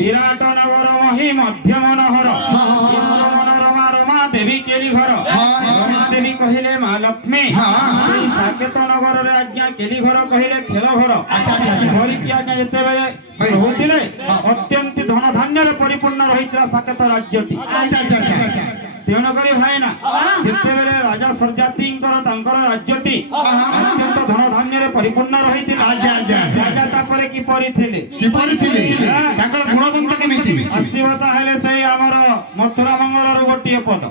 বিরাট নগর মহি মধ্যম নহর মনোরমা রমা দেবী কেলি ঘর রমা দেবী কহিলে মা লক্ষ্মী সেই সাকেত নগরের আজ্ঞা কেলি ঘর কহিলে খেল ঘর ধরিকি আজ্ঞা যেতেবেলে রহুଥିଲେ অত্যন্ত ধন ধান্যরে পরিপূর্ণ রহিଥିଲା সাকেত রাজ্যটি তেଣୁକରି ଭାଇନା ଯେତେବେଳେ ରାଜା ସର୍ଜାତିଙ୍କର ତାଙ୍କର ରାଜ୍ୟଟି ଅତ୍ୟନ୍ତ ଧନ ଧାନ୍ୟରେ ପରିପୂର୍ଣ୍ଣ ରହିଥିଲା ରାଜା ତାପରେ କିପରି ଥିଲେ ତାଙ୍କର ଗୁଣବନ୍ତ କେମିତି ଆସିବ ତାହେଲେ ସେଇ ଆମର ମଥୁରା ମଙ୍ଗଳର ଗୋଟିଏ ପଦ